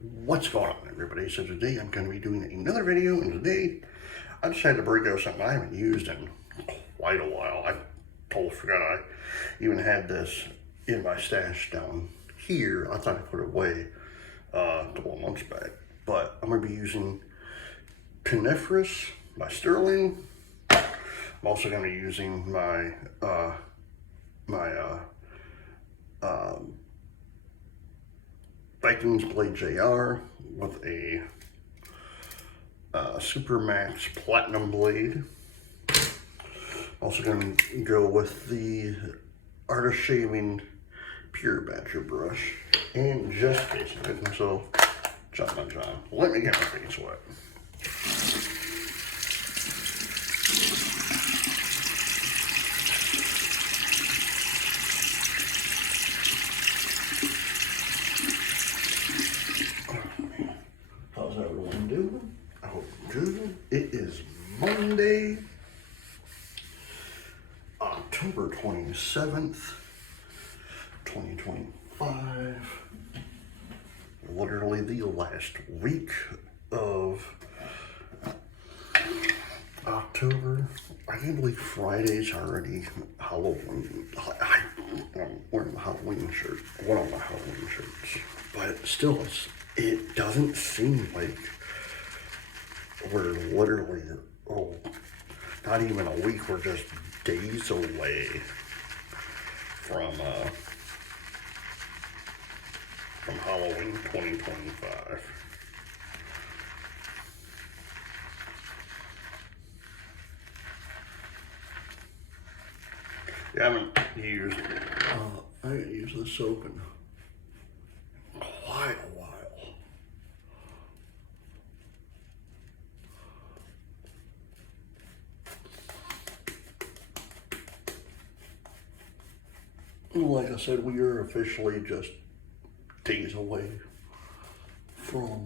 What's going on, everybody? So today I'm going to be doing another video, and today I decided to break out something I haven't used in quite a while. I totally forgot I even had this in my stash down here. I thought I put it away a couple of months back, but I'm going to be using Coniferous by Stirling. I'm also going to be using my Vikings Blade JR with a Super Max Platinum blade. Also going to go with the Artist Shaving Pure Badger brush. And just in case I get myself John, let me get my face wet. How's everyone doing? I hope you're good. It is Monday, October 27th, 2025. Literally the last week of October. I can't believe Friday's already Halloween. I'm wearing a Halloween shirt, one of my Halloween shirts. But still, it doesn't seem like we're literally, not even a week, we're just days away from Halloween 2025. Yeah, I haven't used this soap in quite a while. Like I said, we are officially just days away from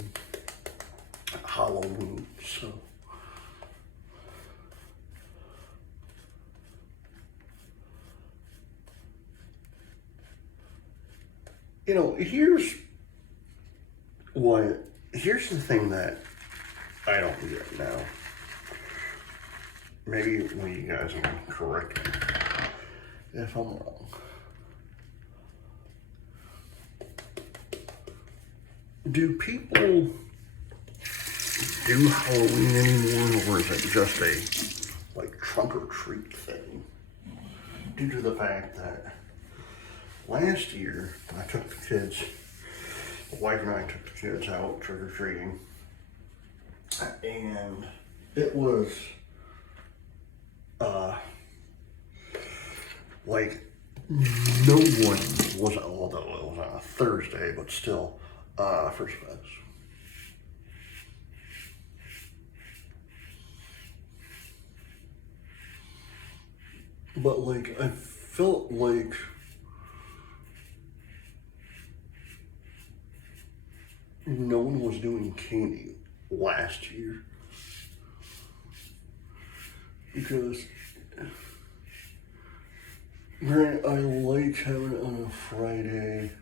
Halloween, so you know, here's the thing that I don't get now. Maybe one of you guys can correct me if I'm wrong. Do people do Halloween anymore, or is it just a trunk or treat thing? Due to the fact that last year I took the kids, the wife and I took the kids out trick or treating, and it was no one was, although it was on a Thursday, but still. First class. But I felt like no one was doing candy last year because granted, I like having it on a Friday.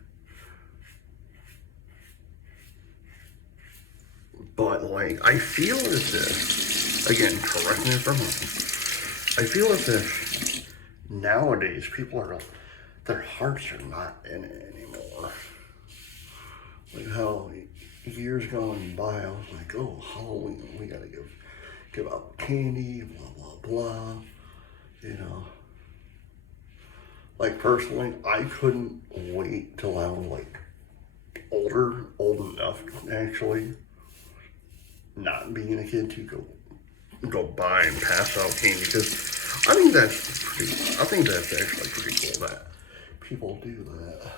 But I feel as if, again, correct me if I'm wrong, I feel as if nowadays their hearts are not in it anymore. Like how years gone by, I was like, oh, Halloween, we gotta give out candy, blah, blah, blah, you know. Personally, I couldn't wait till I was old enough, actually, not being a kid, to go buy and pass out candy, because I think that's actually pretty cool that people do that.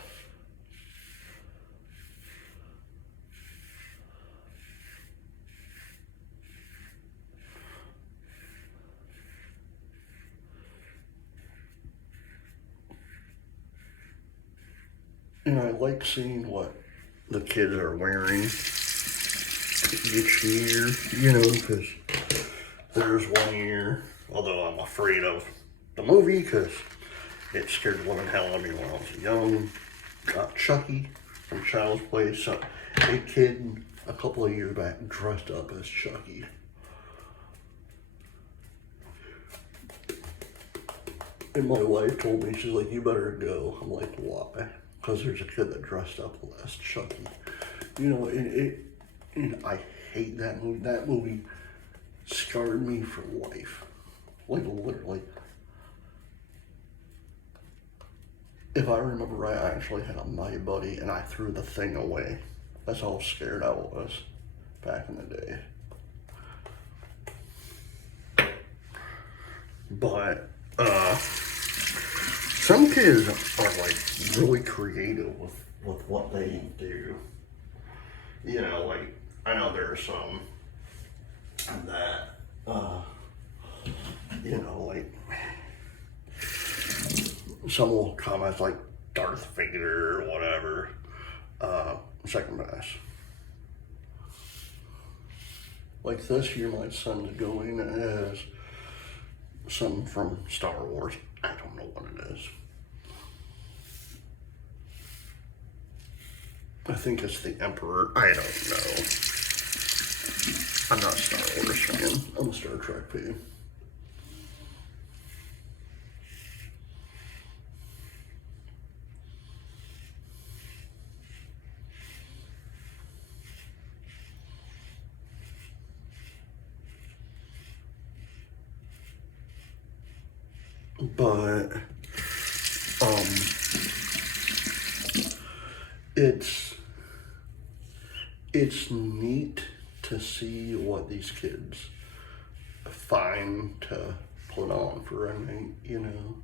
And I like seeing what the kids are wearing each year, you know, because there's one year, although I'm afraid of the movie because it scared the living hell out of me when I was young, Chucky from Child's Play. So a kid a couple of years back dressed up as Chucky. And my wife told me, she's like, you better go. I'm like, why? Because there's a kid that dressed up as Chucky. You know, and I hate that movie. That movie scarred me for life. Like, literally. If I remember right, I actually had a My Buddy and I threw the thing away. That's how scared I was back in the day. But, some kids are like really creative with what they do. You know, like, I know there are some that, you know, like, some will comment like Darth Vader or whatever. Second best. Like this year, my son's going as something from Star Wars. I don't know what it is. I think it's the Emperor. I don't know. I'm not a Star Wars fan. I'm a Star Trek fan. But it's neat to see what these kids find to put on for a night, you know.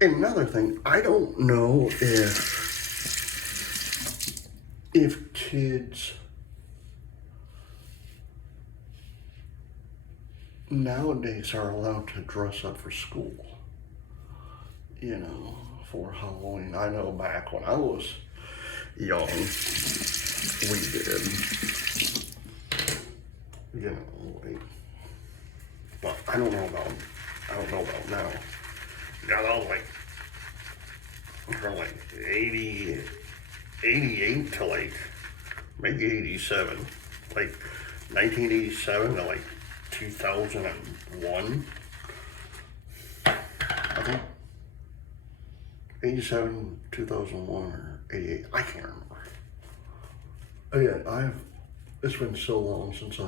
And another thing, I don't know if kids nowadays are allowed to dress up for school, you know, for Halloween. I know back when I was young, we did, you know, like, but I don't know about now. Yeah, that was like, from like 88 to like, maybe 87, like 1987 to like 2001, I think, 87, 2001, or 88, I can't remember. Oh yeah, it's been so long since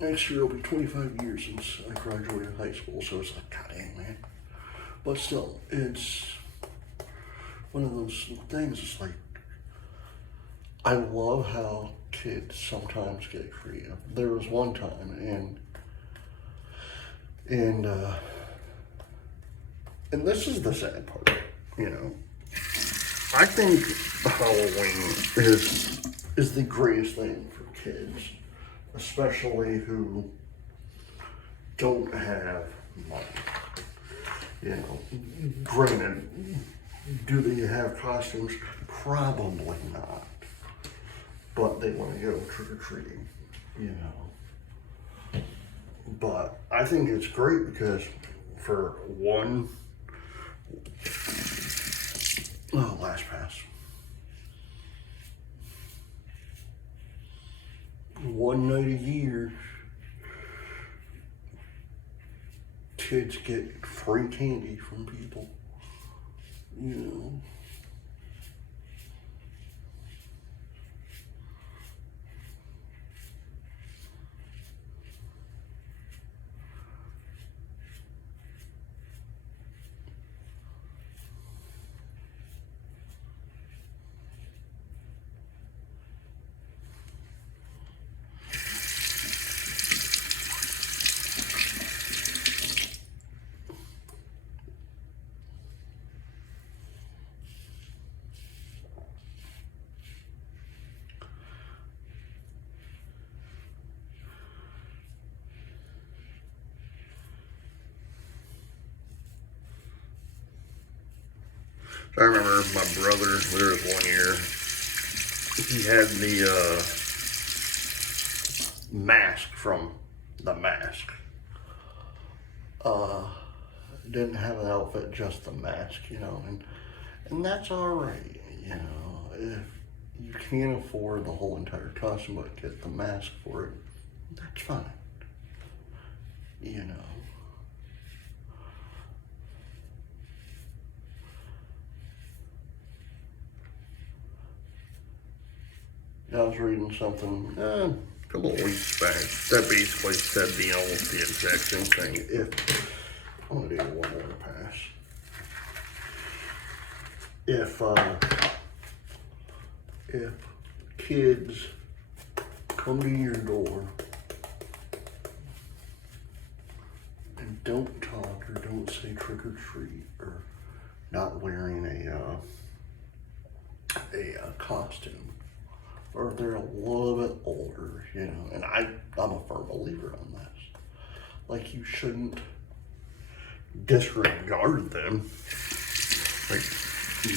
next year will be 25 years since I graduated high school, so it's like, god dang, man. But still, it's one of those things, it's like, I love how kids sometimes get creative. There was one time, and this is the sad part, you know. I think Halloween is the greatest thing for kids, especially who don't have money. You know, granted, do they have costumes? Probably not. But they want to go trick-or-treating, you know. But I think it's great because for one, LastPass. One night a year, kids get free candy from people, you know. I remember my brother, there was one year, he had the mask from The Mask. didn't have an outfit, just the mask, you know, and that's all right, you know. If you can't afford the whole entire costume but get the mask for it, that's fine, you know. I was reading something a couple of weeks back that basically said the exact same thing. If I'm gonna do one more pass. If kids come to your door and don't talk or don't say trick or treat or not wearing a costume, or if they're a little bit older, you know, and I'm a firm believer on this. Like, you shouldn't disregard them. Like,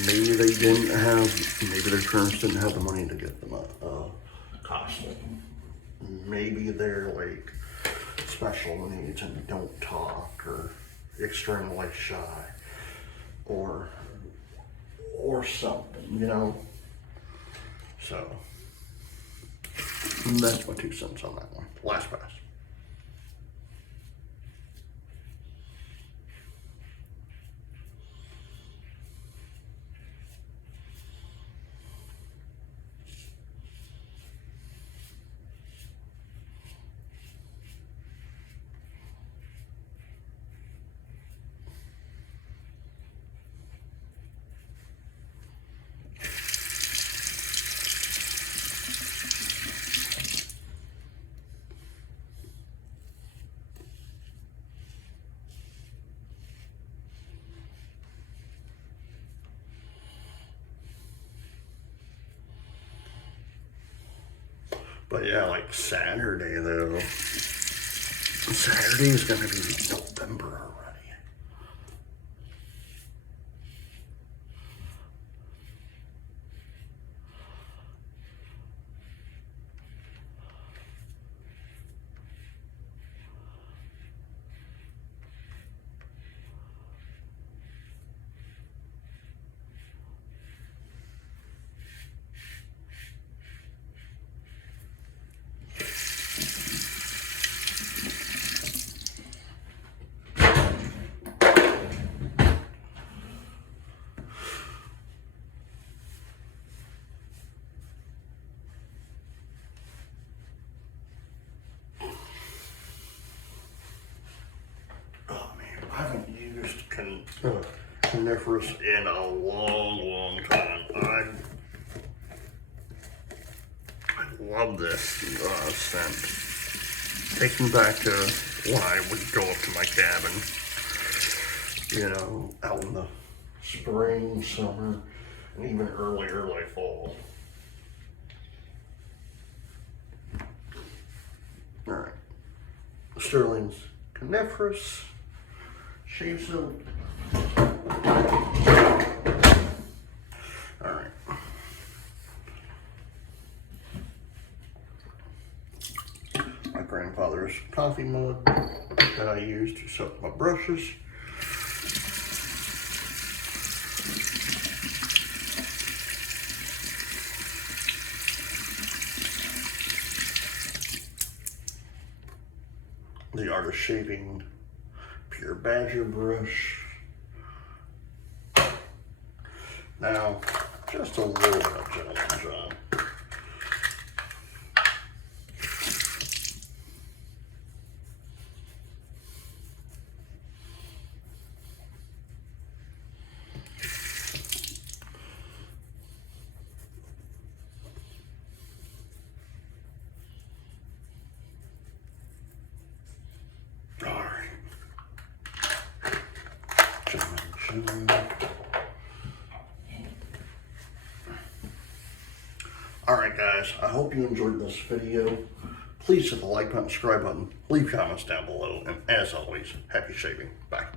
maybe their parents didn't have the money to get them a costume. Maybe they're like special needs and don't talk or extremely shy or something, you know. So that's my 2 cents on that one. Last pass. But yeah, like Saturday though. Saturday is gonna be November already. I haven't used Coniferous in a long time. I love this scent. Takes me back to when I would go up to my cabin, you know, out in the spring, summer, and even early fall. All right, Stirling's Coniferous shave soap. All right. My grandfather's coffee mug that I use to soak my brushes. The Art of Shaving Pure Badger brush. Now, just a little bit of Gentleman John. Alright guys, I hope you enjoyed this video. Please hit the like button, subscribe button, leave comments down below, and as always, happy shaving. Bye.